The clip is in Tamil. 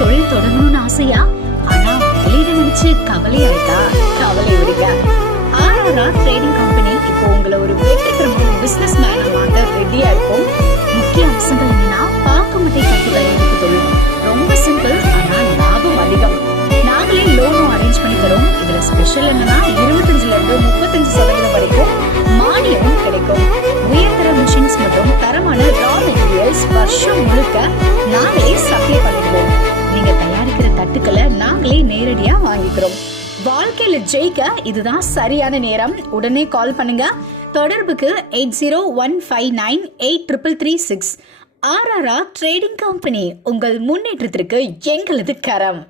தொழில் தொடங்கணும்னு ஆசையா? ஆனா முதலீடு நினைச்சு கவலை ஆயிட்டா? கவலை விடுங்க. ஆர்ஆர் ட்ரேடிங் கம்பெனி இப்போ உங்களை ஒரு வெற்றிகரமான பிசினஸ் மேனா மாத்த ரெடியா இருக்கும். முக்கிய அம்சங்கள் என்னன்னா, பாக்குமட்டை கட்டி தயாரிப்பு தொழில் ரொம்ப சிம்பிள், ஆனா லாபம் அதிகம். நாங்களே லோனும் அரேஞ்ச் பண்ணி தரோம். இதுல ஸ்பெஷல் என்னன்னா 25% இருந்து 35% வரைக்கும் மானியமும் கிடைக்கும். உயர்தர மிஷின்ஸ் மற்றும் தரமான ரா மெட்டீரியல்ஸ் வருஷம் முழுக்க நாங்களே சப்ளை பண்ணிடுவோம். நீங்க தயாரிக்கிற தட்டுக்களை நாங்களே நேரடியா வாங்கிக்கிறோம். வாழ்க்கையில ஜெயிக்க இதுதான் சரியான நேரம். உடனே கால் பண்ணுங்க. தொடர்புக்கு 8015983336. ஆர்ஆர் ட்ரேடிங் கம்பெனி, உங்கள் முன்னேற்றத்திற்கு எங்களது கரம்.